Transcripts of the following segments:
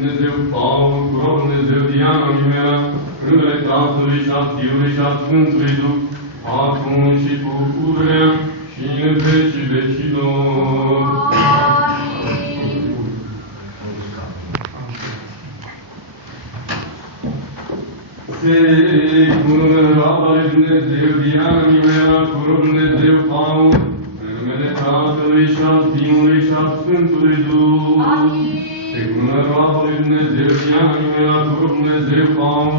Dumnezeu Paul, cu rog Dumnezeu Diana Mimea, în numele Tatălui și a Fiului și a Sfântului Duh, acum și pururea și în vecii vecilor. Securarea lui Dumnezeu Diana Mimea, cu rog Dumnezeu Paul, în numele Tatălui și a Fiului și a Sfântului Duh. Securarea lui Dumnezeu Diana Mimea, cu rog Dumnezeu Paul,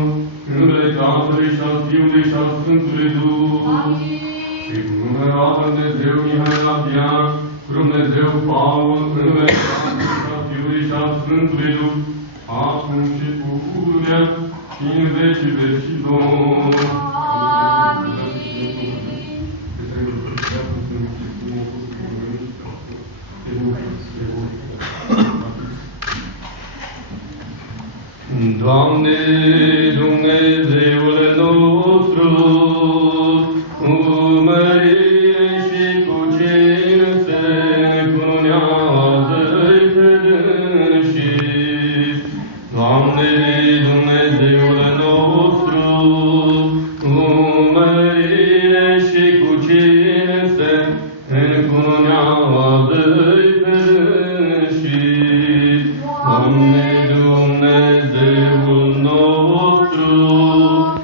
în numele Tatălui și a Fiului și a Sfântului Duh. Securarea lui Dumnezeu Mihaela Diana, cu rog Dumnezeu Paul, în numele Tatălui și a Fiului și a Sfântului Duh, acum și pururea și în vecii vecilor. Doamne, Dumnezeule nostru, cu mărire și cu cinste cunoaște-i pe dânsii. Doamne, Dumnezeule nostru, cu mărire și cu cinste cunoaște-i